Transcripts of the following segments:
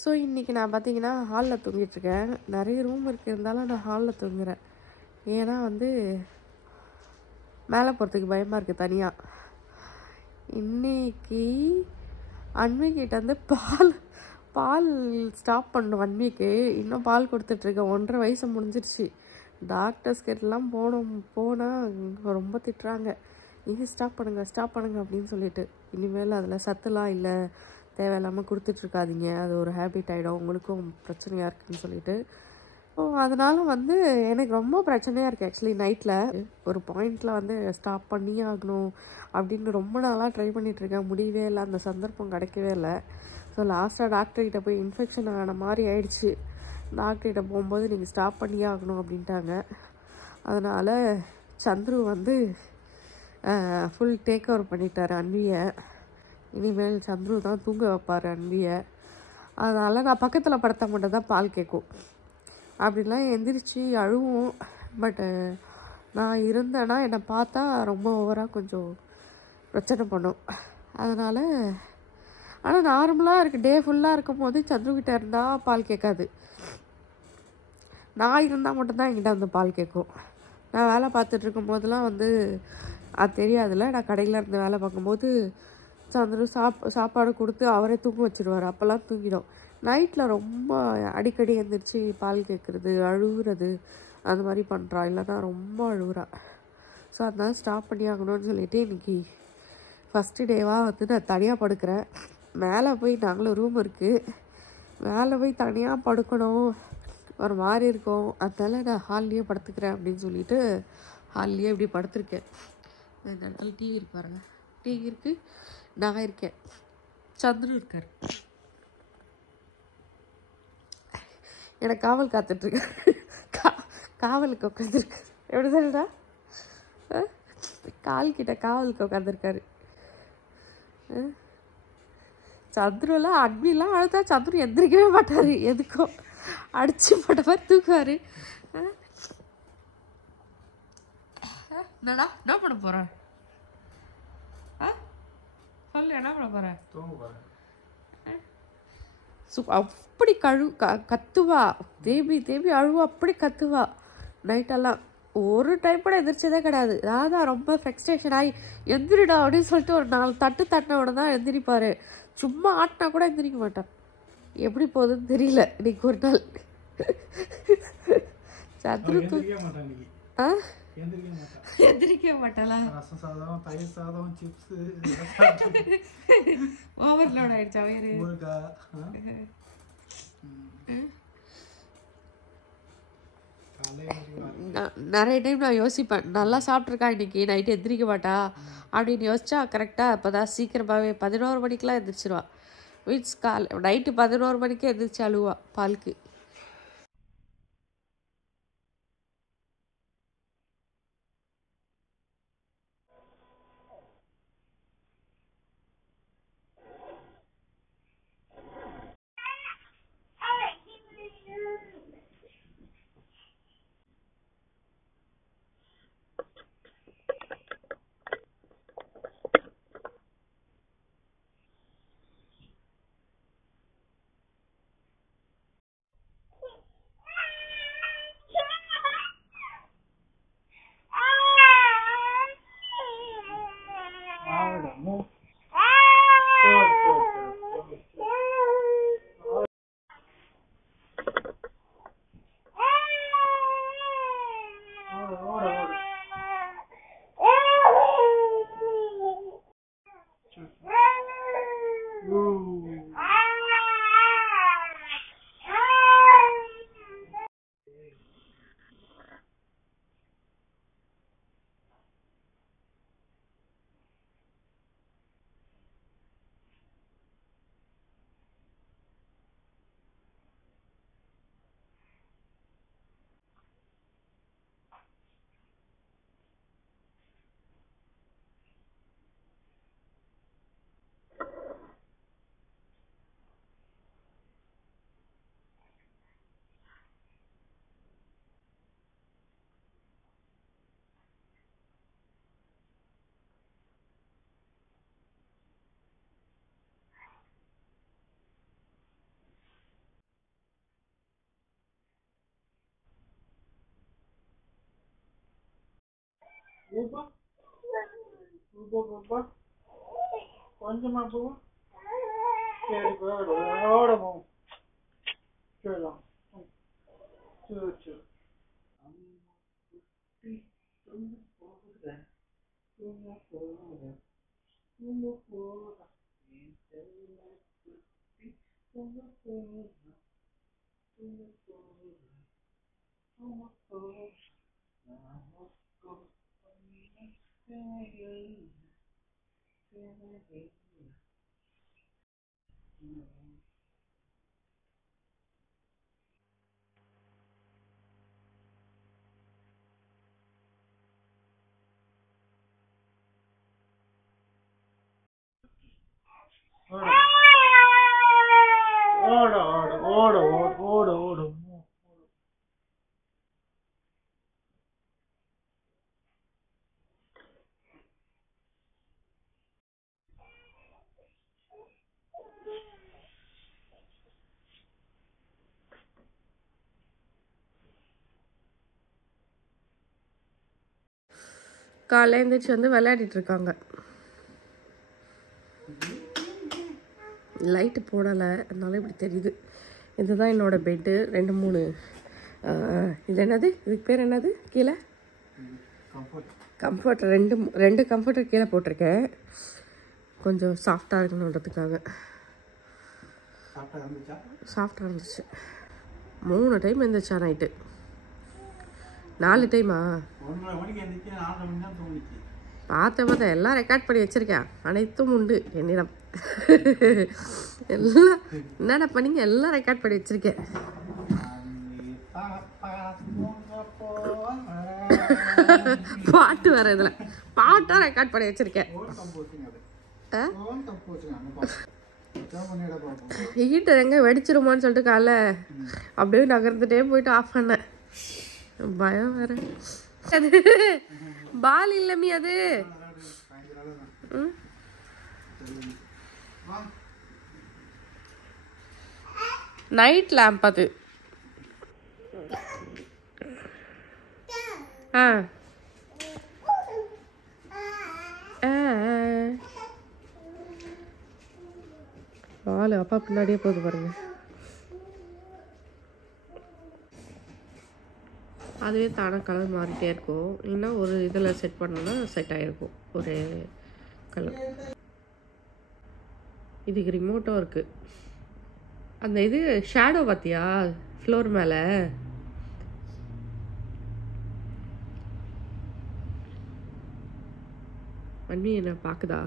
So இன்றைக்கி நான் பார்த்தீங்கன்னா ஹாலில் தூங்கிட்டுருக்கேன். நிறைய ரூம் இருக்கிறதால நான் ஹாலில் தூங்குறேன். ஏன்னா வந்து மேலே போகிறதுக்கு பயமாக இருக்குது தனியாக. இன்றைக்கி அன்விக்கிட்ட வந்து பால் ஸ்டாப் பண்ணணும். அன்விக்கு இன்னும் பால் கொடுத்துட்ருக்கேன். 1.5 வயசு முடிஞ்சிருச்சு. டாக்டர்ஸ் கிட்டலாம் போனால் ரொம்ப திட்டுறாங்க. இது ஸ்டாப் பண்ணுங்க அப்படின்னு சொல்லிட்டு. இனிமேல் அதில் சத்துலாம் இல்லை, தேவையில்லாமல் கொடுத்துட்ருக்காதீங்க, அது ஒரு ஹேபிட் ஆகிடும், உங்களுக்கும் பிரச்சனையாக இருக்குதுன்னு சொல்லிட்டு. அதனால் வந்து எனக்கு ரொம்ப பிரச்சனையாக இருக்குது. ஆக்சுவலி நைட்டில் ஒரு பாயிண்டில் வந்து ஸ்டாப் பண்ணியே ஆகணும் அப்படின்னு ரொம்ப நாளாக ட்ரை பண்ணிகிட்ருக்கேன். முடியவே இல்லை, அந்த சந்தர்ப்பம் கிடைக்கவே இல்லை. ஸோ லாஸ்ட்டாக டாக்டர்கிட்ட போய் இன்ஃபெக்ஷன் ஆன மாதிரி ஆயிடுச்சு. டாக்டர்கிட்ட போகும்போது நீங்கள் ஸ்டாப் பண்ணியே ஆகணும் அப்படின்ட்டாங்க. அதனால் சந்துரு வந்து ஃபுல் டேக் ஓவர் பண்ணிட்டார் அன்வியை. இனிமேல் சந்துரு தான் தூங்க வைப்பார் அன்வியை. அதனால் நான் பக்கத்தில் படுத்த மட்டும் தான் பால் கேட்கும். அப்படிலாம் எந்திரிச்சு அழுவும். பட்டு நான் இருந்தேன்னா என்னை பார்த்தா ரொம்ப ஓவராக கொஞ்சம் பிரச்சனை பண்ணும். அதனால் ஆனால் நார்மலாக இருக்குது. டே ஃபுல்லாக இருக்கும் போது சந்துருக்கிட்ட இருந்தால் பால் கேட்காது. நான் இருந்தால் மட்டும்தான் என்கிட்ட வந்து பால் கேட்கும். நான் வேலை பார்த்துட்ருக்கும் போதெல்லாம் வந்து அது தெரியாதுல்ல. நான் கடையில் இருந்து வேலை பார்க்கும்போது சந்துரு சாப்பாடு கொடுத்து அவரே தூங்க வச்சுருவார். அப்போல்லாம் தூங்கிடும். நைட்டில் ரொம்ப அடிக்கடி எழுந்திரிச்சு பால் கேட்குறது, அழுகுறது, அந்த மாதிரி பண்ணுறா. இல்லைன்னா ரொம்ப அழுகுறா. ஸோ அதனால் ஸ்டாப் பண்ணி ஆகணும்னு சொல்லிவிட்டு இன்றைக்கி ஃபஸ்ட்டு டேவாக வந்து நான் தனியாக படுக்கிறேன். மேலே போய் நாங்களும் ரூம் இருக்குது, மேலே போய் தனியாக படுக்கணும், ஒரு மாதிரி இருக்கும். அதனால் நான் ஹால்லேயே படுத்துக்கிறேன் அப்படின்னு சொல்லிட்டு ஹால்லேயே இப்படி படுத்துருக்கேன். இந்த நாள் டிவி இருக்கு பாருங்க, டிவி இருக்குது, நான் இருக்கேன், சந்துரு இருக்கார், எனக்கு காவல் காத்துட்ருக்காரு. காவலுக்கு உட்காந்துருக்கு. எப்படி சொல்லுடா, கால்கிட்ட காவலுக்கு உட்காந்துருக்காரு. சந்துருலாம் அன்பிலாம் அழுதா சந்துரு எந்திரிக்கவே மாட்டார். எதுக்கும் அடிச்சு போட்ட மாதிரி தூக்குவார். என்னடா என்ன பண்ண போகிறேன்? சொல்லு, என்ன பண்ண போகிறேன்? அப்படி கத்துவா, தேபி அழுவா, அப்படி கத்துவா நைட்டெல்லாம். ஒரு டைம் கூட எந்திரிச்சதே கிடையாது. அதான் ரொம்ப ஃப்ரஸ்ட்ரேஷன் ஆகி எந்திரிடா அப்படின்னு சொல்லிட்டு ஒரு 4 தட்டு தட்டினோட தான் எந்திரிப்பார். சும்மா ஆட்டினா கூட எந்திரிக்க மாட்டார். எப்படி போகுதுன்னு தெரியல. இன்னைக்கு ஒரு நாள் சந்துரு எந்திரிக்க மாட்டாளா? ஓவர்லோட் ஆயிடுச்சா வயிறு? நிறைய டைம் நான் யோசிப்பேன், நல்லா சாப்பிட்ருக்கா இன்னைக்கு, நைட்டு எந்திரிக்க மாட்டா அப்படின்னு யோசிச்சா கரெக்டாக இப்போ தான் சீக்கிரமாகவே 11 மணிக்கெலாம் எந்திரிச்சிருவா. மீன்ஸ் நைட்டு 11 மணிக்கே எந்திரிச்சு அழுவா பாலுக்கு. Upa, upa, கொஞ்சமா போ. சரி போடு, ஓடவும். சரிதான். சரி. ஓடு. காலையில் எழுந்திரிச்சு வந்து விளையாடிட்டு இருக்காங்க. லைட்டு போடலை, அதனால இப்படி தெரியுது. இதுதான் என்னோட பெட்டு. 2-3 இது என்னது, இதுக்கு பேர் என்னது, கீழே கம்ஃபர்ட். ரெண்டு கம்ஃபர்ட்டர் கீழே போட்டிருக்கேன், கொஞ்சம் சாஃப்டாக இருக்கணுன்றதுக்காக. சாஃப்டாக இருந்துச்சு. 3 டைம் எழுந்திரிச்சா நைட்டு. 4 டைமா பார்த்தேன். எல்லாம் ரெக்கார்ட் பண்ணி வச்சுருக்கேன், அனைத்தும் உண்டு என்னிடம். எல்லாம் என்னென்ன பண்ணீங்க எல்லாம் ரெக்கார்ட் பண்ணி வச்சுருக்கேன். பாட்டு வர இதில் பாட்டாக ரெக்கார்ட் பண்ணி வச்சுருக்கேன். ஹீட்டர் எங்கே வெடிச்சிருமான்னு சொல்லிட்டு காலைல அப்படியே நகர்ந்துட்டே போயிட்டு ஆஃப் பண்ணேன். பயம் வேற. அது பால் இல்லமி, அது நைட் லேம்ப். அது பால் அப்பா பின்னாடியே போகுது பாருங்க. அதுவே தானாக கலர் மாறிட்டே இருக்கும். இன்னும் ஒரு இதில் செட் பண்ணோன்னா செட் ஆகிருக்கும் ஒரு கலர். இதுக்கு ரிமோட்டும் இருக்குது. அந்த இது ஷேடோ பார்த்தியா ஃப்ளோர் மேலே, அண்ணி என்ன பார்க்குதா,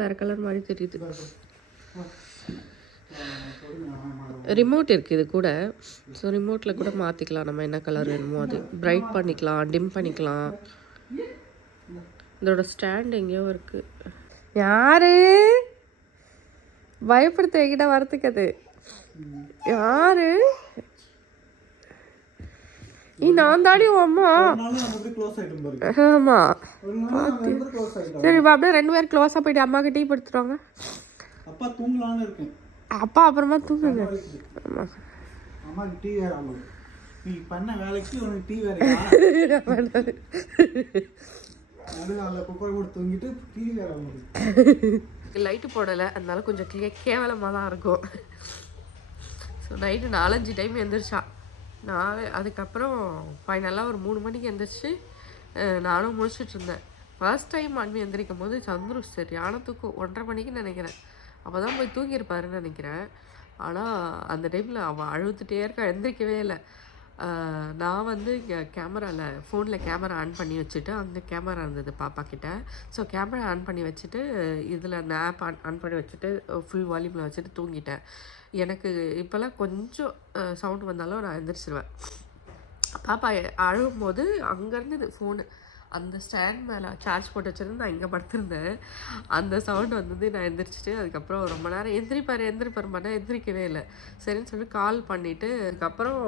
வேறு கலர் மாதிரி தெரியுது. ரிமோட் இருக்குது இது கூட. ஸோ ரிமோட்டில் கூட மாற்றிக்கலாம், நம்ம என்ன கலர் வேணுமோ அது. பிரைட் பண்ணிக்கலாம், டிம் பண்ணிக்கலாம். இதோட ஸ்டாண்ட் எங்கேயோ இருக்குது. யாரு பயப்படுத்த என்கிட்ட வரத்துக்கு? அது யாரு? நான் தாடி அம்மா. ஆமா சரி, அப்படியே 2 பேரும் க்ளோஸா போயிட்டு அம்மாவுக்கு டீ படுத்துருவாங்க. அப்பா அப்புறமா தூங்குங்க. அம்மா டீ வேற ஆகும். நீ பண்ண வேலைக்கு உனக்கு டீ வேற. நடுவால குக்கர் போட்டு தூங்கிட்டு டீ வேற ஆகும். லைட்டு போடலை, அதனால கொஞ்சம் கேவலமாக தான் இருக்கும். ஸோ நைட்டு 4-5 டைம் எழுந்திரிச்சான். அதுக்கப்புறம் ஃபைனலாக ஒரு 3 மணிக்கு எழுந்திரிச்சு நானும் முடிச்சுட்டு இருந்தேன். ஃபர்ஸ்ட் டைம் அண்ணி எழுந்திரிக்கும் போது சந்துரு சரியான தூக்கம். 1:30 மணிக்கு நினைக்கிறேன். அப்போ தான் போய் தூங்கியிருப்பாருன்னு நினைக்கிறேன். ஆனால் அந்த டைமில் அவள் அழுதுகிட்டே இருக்கா, எழுந்திரிக்கவே இல்லை. நான் வந்து கேமராவில் ஃபோனில் கேமரா ஆன் பண்ணி வச்சுட்டு, அங்கே கேமரா இருந்தது பாப்பா கிட்ட. ஸோ கேமரா ஆன் பண்ணி வச்சுட்டு இதில் அந்த ஆப் ஆன் பண்ணி வச்சுட்டு ஃபுல் வால்யூமில் வச்சுட்டு தூங்கிட்டேன். எனக்கு இப்போல்லாம் கொஞ்சம் சவுண்டு வந்தாலும் நான் எழுந்திரிச்சிருவேன். பாப்பா அழும்போது அங்கேருந்து ஃபோனு அந்த ஸ்டாண்ட் மேலே சார்ஜ் போட்டு வச்சுருந்து நான் இங்கே படுத்திருந்தேன். அந்த சவுண்டு வந்தது, நான் எந்திரிச்சிட்டு அதுக்கப்புறம் ரொம்ப நேரம் எந்திரிப்பார் பண்ணால் எந்திரிக்கவே இல்லை. சரின்னு சொல்லி கால் பண்ணிவிட்டு அதுக்கப்புறம்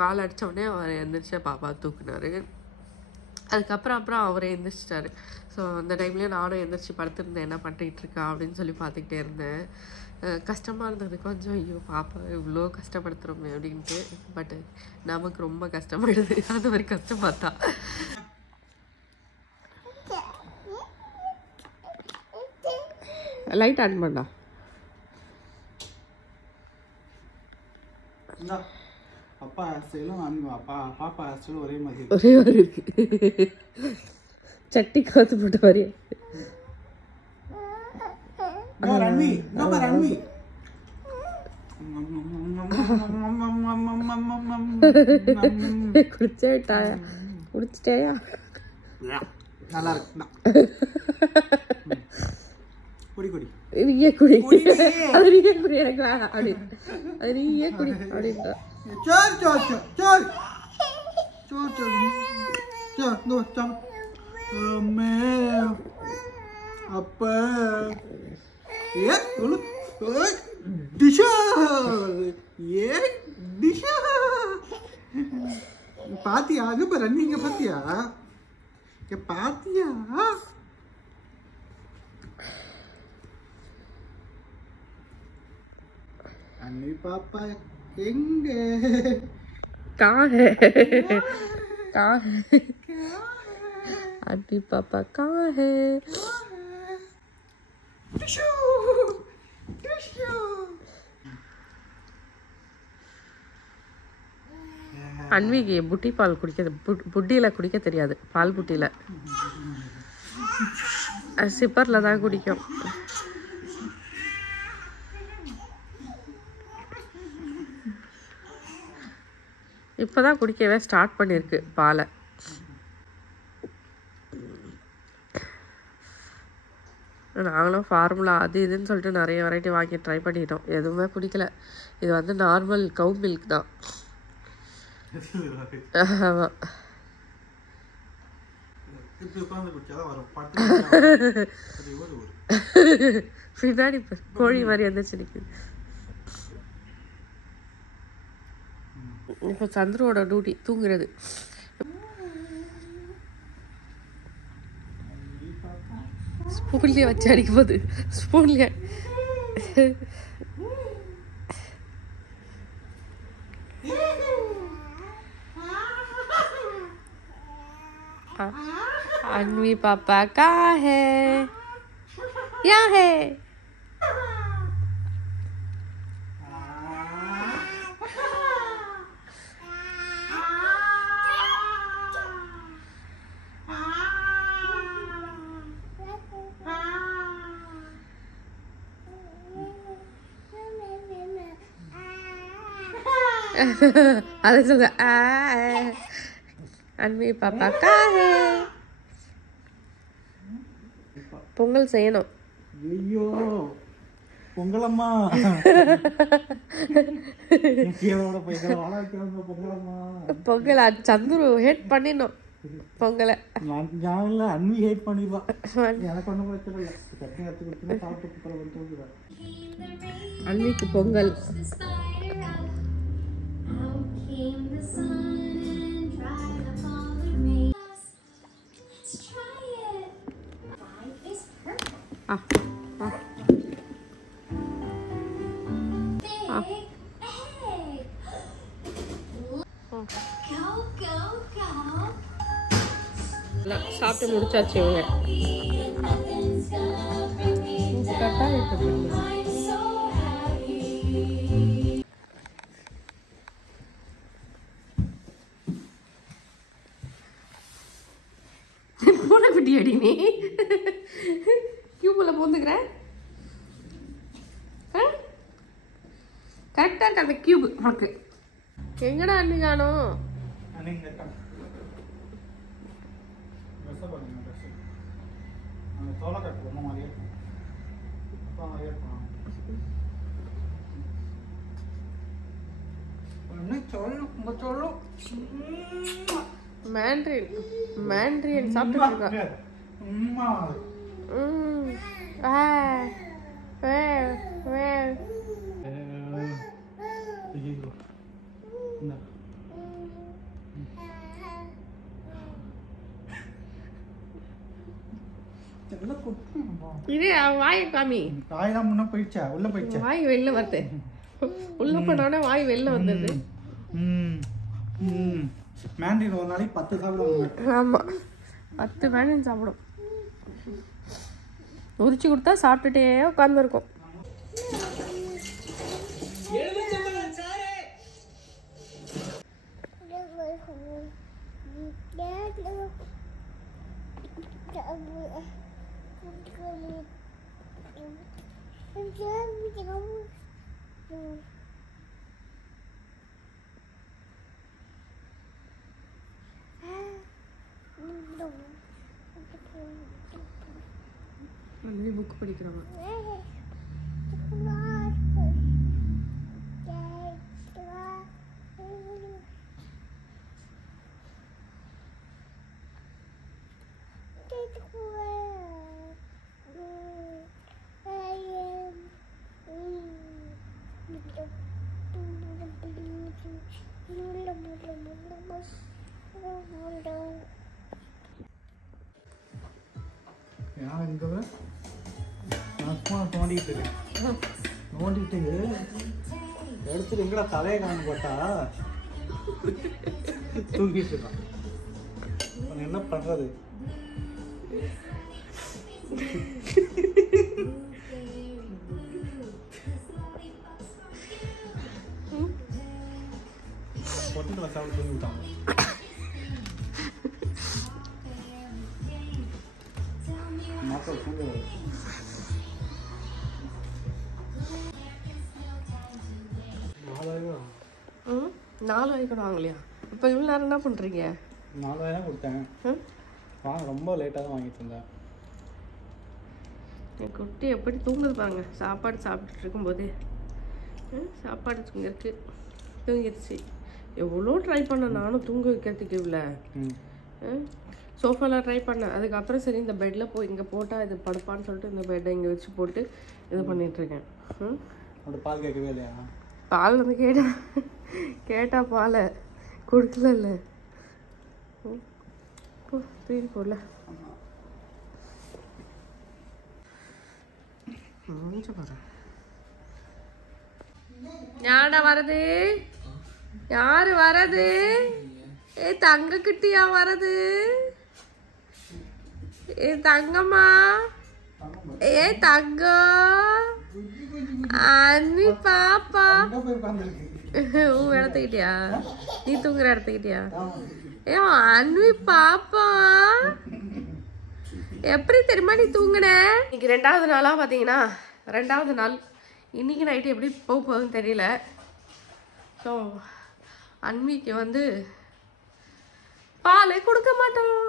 கால் அடித்தோடனே அவர் எந்திரிச்சு பாப்பா தூக்குனார். அதுக்கப்புறம் அவரை எந்திரிச்சிட்டாரு. ஸோ அந்த டைம்லேயே நானும் எந்திரிச்சு படுத்திருந்தேன், என்ன பண்ணிகிட்டு இருக்கா அப்படின்னு சொல்லி பார்த்துக்கிட்டே இருந்தேன். கஷ்டமாக இருந்தது கொஞ்சம். ஐயோ பாப்பா இவ்வளோ கஷ்டப்படுத்துகிறோமே அப்படின்ட்டு. பட் நமக்கு ரொம்ப கஷ்டமாயிடுது அந்த மாதிரி கஷ்டமாத்தான். லைட் ஆன் பண்ணா. அப்பா ஹேர்ஸ்டைலும் பாப்பா ஹேர்ஸ்டைலும் ஒரே மாதிரி இருக்கு. சட்டி காத்து போட்ட மாதிரி. குடிச்சிட்டேயா? நல்லா இருக்கு. குடி குடி நீயே குடி. அது நீயே குடி. எனக்கு வேணாம் அப்படி. அது நீயே குடி அப்படின்ற. அப்ப டிஷா பாத்தியா? அங்க ரன்னிங்க பாத்தியா? பாத்தியா? अन्वी पापा एंगे कहाँ है? कहाँ है? अन्वी पापा कहाँ है? அன்விக்கு புட்டி பால் குடிக்க புட்டியில் குடிக்க தெரியாது. பால் புட்டியில் சிப்பரில் தான் குடிக்கும். இப்போ தான் குடிக்கவே ஸ்டார்ட் பண்ணியிருக்கு பாலை. நாங்களும் ஃபார்முலா அது இதுன்னு சொல்லிட்டு நிறைய வெரைட்டி வாங்கி ட்ரை பண்ணிட்டோம். எதுவுமே குடிக்கல. இது வந்து நார்மல் கவு மில்க் தான். ஆமாம். பின்னாடி கோழி மாதிரி வந்துச்சு நிற்குது. இப்போ சந்துருவோட டியூட்டி தூங்குறது. ஸ்பூன்லேயே வச்சு அடிக்கும் போது ஸ்பூன்லேயே अन्वी पापा कहाँ है? यहाँ है. अरे चल अन्वी पापा कहाँ है? பொங்கல் செய்யணும். ஐயோ பொங்கலம்மா பொங்கல் சந்துரு ஹேட் பண்ணிடணும் பொங்கலை. நான் அன்வி ஹேட் பண்ணிடுவா. எனக்கு ஒன்றும் பிரச்சனை இல்லை. சட்னி அரைச்சி கொடுத்துனா சாப்பிட்டு அன்விக்கு பொங்கல். சாப்பிட்டு முடிச்சாச்சு. இவங்க பூனைக்குட்டி அடி நீ கியூப்ல போந்துக்கிற. கரெக்டா இருக்கு அந்த கியூப் உனக்கு. எங்கடா அண்ணி காணோம்? மேண்ட்ரியன் சாப்பிட்டு இருக்கா. இது வாய் காமி. வாயெல்லாம் முன்ன போயிடுச்சா? உள்ள போயிடுச்சா? வாய் வெளில வருது. உள்ள போனோடனே வாய் வெளில வந்துடுது. மேண்டின் ஒரு நாளைக்கு 10 சாப்பிடுவாங்க. ஆமாம் 10 மேண்டின் சாப்பிடும். உரிச்சு கொடுத்தா சாப்பிட்டுட்டே உட்காந்துருக்கும். அன்வி புக் படிக்கிறவன். நான் சும்மா தோண்டிட்டு இருக்கேன். நோண்டிட்டு எடுத்துட்டு எங்கடா தலையை காண போட்டா தூங்கிட்டு இருக்கான். என்ன பண்றது? பொட்டுல சாப்பிட்டு தூங்கி விட்டாங்க. மாசம் தூங்க 4 வரைக்கும் வாங்கலையா? இப்போ இவ்வளோ நேரம் என்ன பண்ணுறீங்க? 4000 கொடுத்தேன். வாங்க ரொம்ப லேட்டாக தான் வாங்கிட்டு இருந்தேன். என் குட்டி எப்படி தூங்குது பாருங்க. சாப்பாடு சாப்பிட்டுட்டு இருக்கும்போது சாப்பாடு இருக்கு தூங்கிடுச்சு. எவ்வளோ ட்ரை பண்ணேன் நானும் தூங்க வைக்கிறதுக்கு. இவ்வளோ சோஃபாவில் ட்ரை பண்ணேன். அதுக்கப்புறம் சரி இந்த பெட்டில் போய் இங்கே போட்டால் இது படுப்பான்னு சொல்லிட்டு இந்த பெட்டை இங்கே வச்சு போட்டு இது பண்ணிகிட்ருக்கேன். பால் கேட்கவே இல்லையா? பால் வந்து கேட்டா பாலை கொடுக்கல. தூக்கி போடல. யாடா வரது? யாரு வரது? தங்க கிட்டியா வரது? தங்கம்மா, தங்கம், அண்ணி பாப்பா. இடத்துக்கிட்டியா? நீ தூங்குற இடத்துக்கிட்டியா? அண்ணி பாப்பா எப்படி தெரியுமா நீ தூங்குன? இன்னைக்கு 2வது நாளா பாத்தீங்கன்னா 2வது நாள். இன்னைக்கு நைட்டு எப்படி போக போகுதுன்னு தெரியல. ஸோ அன்விக்கு வந்து பாலே கொடுக்க மாட்டோம்.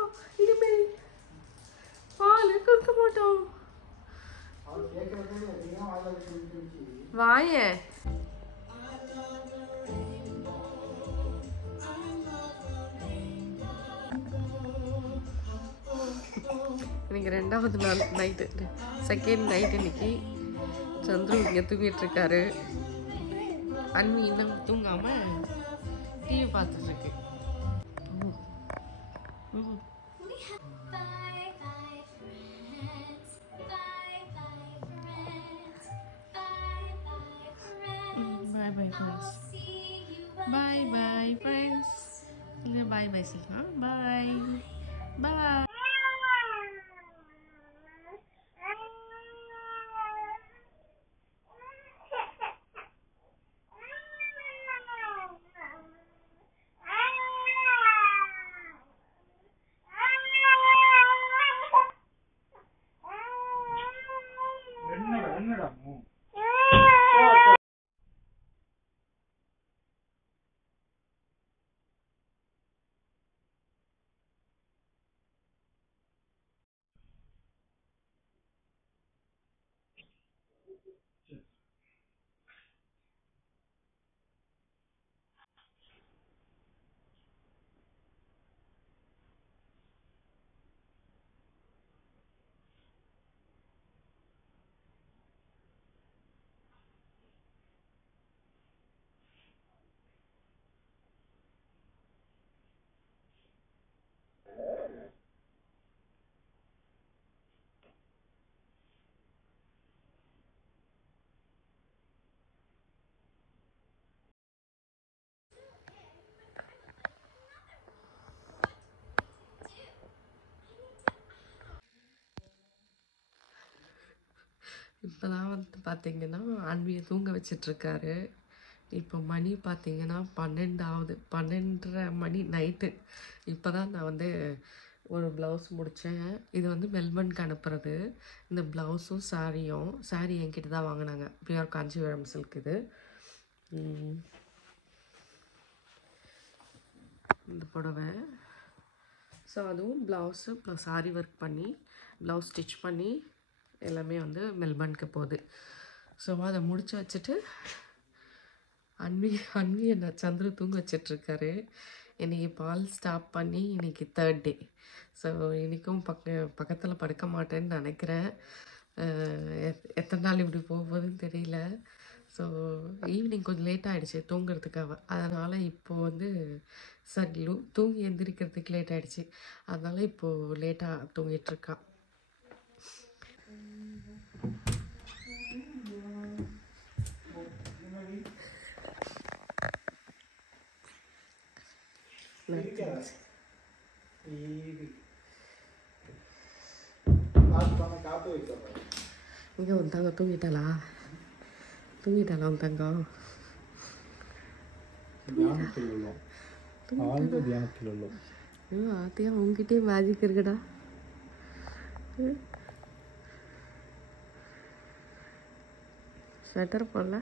இனிமேல் பாலே கொடுக்க மாட்டோம். வாய இன்னைக்கு 2வது நாள் நைட்டு, 2nd நைட். இன்னைக்கு சந்துரு இங்கே தூங்கிட்டு இருக்காரு. அண்ணி இன்னும் தூங்காம டிவி பார்த்துட்டு இருக்கு. Bye bye friends. Bye bye friends. Bye bye Silva. Bye. Bye. இப்போ தான் வந்து பார்த்தீங்கன்னா அன்வியை தூங்க வச்சிட்ருக்காரு. இப்போ மணி பார்த்தீங்கன்னா 12 ஆகுது, 12:30 மணி நைட்டு. இப்போ தான் நான் வந்து ஒரு ப்ளவுஸ் முடித்தேன். இது வந்து மெல்பர்னுக்கு அனுப்புறது. இந்த ப்ளவுஸும் சாரியும், சாரி என்கிட்ட தான் வாங்கினாங்க, பியூர் காஞ்சிபுரம் சில்க். இது இந்த புடவை. ஸோ அதுவும் ப்ளவுஸு ப்ளஸ் சாரி ஒர்க் பண்ணி ப்ளவுஸ் ஸ்டிச் பண்ணி எல்லாமே வந்து மெல்பர்னுக்கு போகுது. ஸோ அதை முடிச்சு வச்சுட்டு அன்வி என்ன சந்திர தூங்க வச்சிட்ருக்காரு. இன்றைக்கி பால் ஸ்டாப் பண்ணி இன்றைக்கி 3rd டே. ஸோ இன்றைக்கும் பக்கத்தில் படுக்க மாட்டேன்னு நினைக்கிறேன். எத்தனை நாள் இப்படி போகுதுன்னு தெரியல. ஸோ ஈவினிங் கொஞ்சம் லேட் ஆகிடுச்சு தூங்குறதுக்காக. அதனால் இப்போது வந்து சரி தூங்கி எந்திரிக்கிறதுக்கு லேட் ஆகிடுச்சு. அதனால் இப்போது லேட்டாக தூங்கிட்டுருக்கான். இங்கே உன் தங்க தூங்கிட்டாளா உன் தங்கம்? ஆத்தியா உங்ககிட்டே மேஜிக் இருக்குடா. ஸ்வெட்டர் போடல.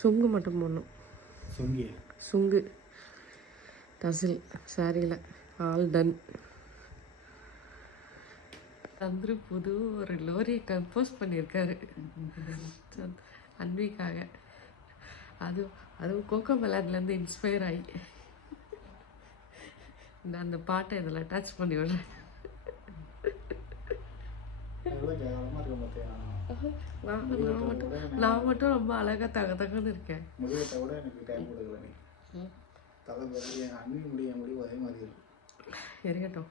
சுங்கு மட்டும் போடணும். சுங்கு டசில் சாரியில் ஆல் டன். சந்திரு புது ஒரு லோரியை கம்போஸ் பண்ணியிருக்காரு அன்விக்காக. அதுவும் கோகோ மெலன்லேருந்து இன்ஸ்பயர் ஆகி நான் அந்த பாட்டை இதில் அட்டாச் பண்ணி விடுறேன். நான் மட்டும் ரொம்ப அழகா தகன்னு இருக்கேன். இருக்கட்டும்.